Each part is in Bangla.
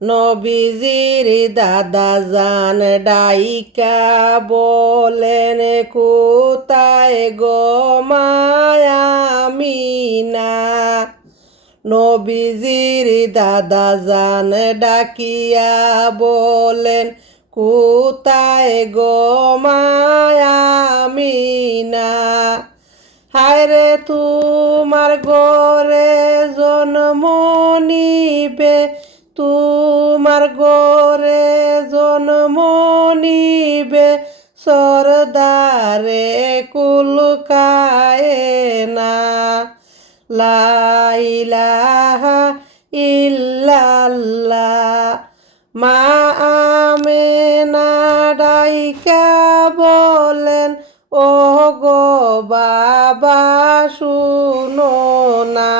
নবীজির দাদা জান ডাইকা বলেন, কোথায় গো মায়ামিনা। নবীজির দাদা জান ডাকিয়া বলেন, কোথায় গো মায়ামিনা। হায়রে তোমার গোরে জন্ম নিবে, তোমার গোরে জন্ম নিবে সরদারে কুল কায়না। লা ইলাহা ইল্লাল্লাহ। মা আমেনা ডাইকা বলেন, ও গো বাবা শুনো না।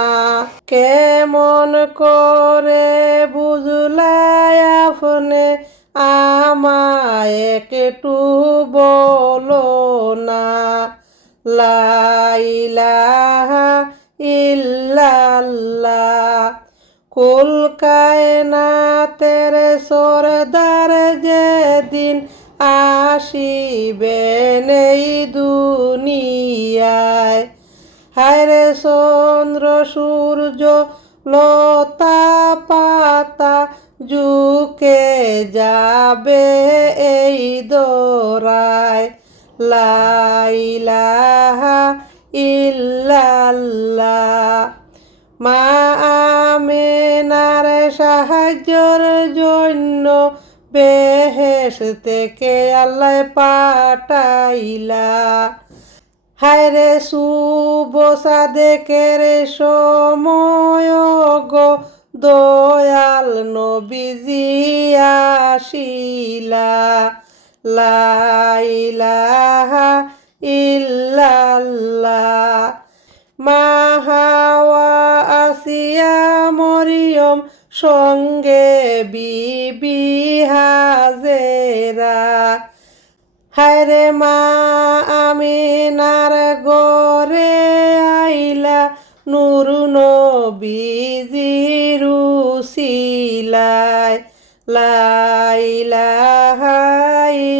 কেমন করে বুঝলাই আপনি, আমায় একটু বলো না। লা ইলাহা ইল্লাল্লাহ। কুল কায়নাতের সরদার যেদিন আসিবেন এই দুনিয়ায়, হায়রে চন্দ্র সূর্য লতা পাতা ঝুঁকে যাবে এই দোরায়। লা ইলাহা ইল্লাল্লাহ। মা আমেনার সাহায্যের জন্য বেহেশ থেকে আল্লাহ পাঠাইলা। হায়রে শুভ সাদেকের সময় গো দয়াল নবীজি আসিলা। লা ইলাহা ইল্লাল্লাহ। মা হাওয়া আসিয়া মরিয়ম সঙ্গে বিবি হাজেরা। হায়রে মা আমিনার গরে আইলা নূর নবীজির উসিলায়। লা ইলাহা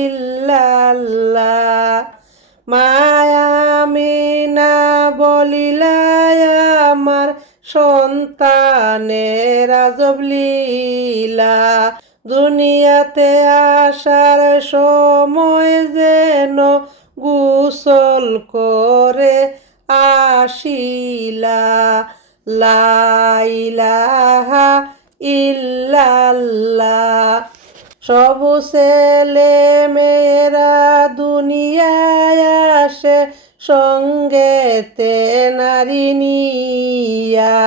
ইল্লাল্লাহ। মা আমিনা বলিলাই, আমার সন্তানের আজব লীলা। দুনিয়াতে আসার সময় যেন গোসল করে আসিলা। লা ইলাহা ইল্লাল্লাহ। সব ছেলে মেয়েরা দুনিয়ায় আসে সঙ্গেতে নারী নিয়া।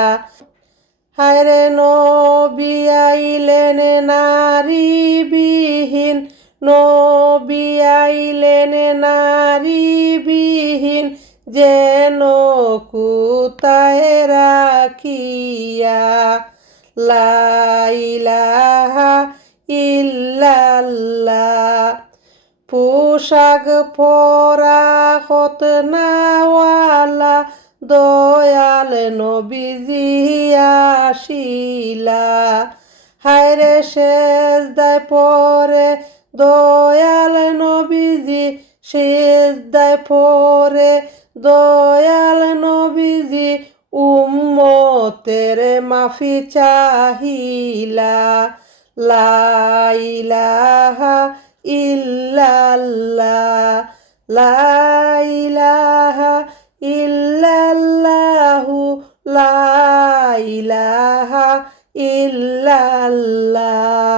হায়রে নবী আইলেন নারীবিহীন, নবী আইলেন নারীবিহীন, যেন কোথায় রাখিয়া। লা ইলাহা ইল্লাল্লাহ। পোশাক পরা খতনাওয়ালা দয়াল নবীজি আসিলা। হায়রে সেজদায় পরে দয়াল নবীজি, সেজদায় পরে দয়াল নবীজি উম্মতের মাফি চাহিলা। লা ইলাহা ইল্লাল্লাহ। লা ইলাহা ইল্লাল্লাহু। লা ইলাহা ইল্লাল্লাহ।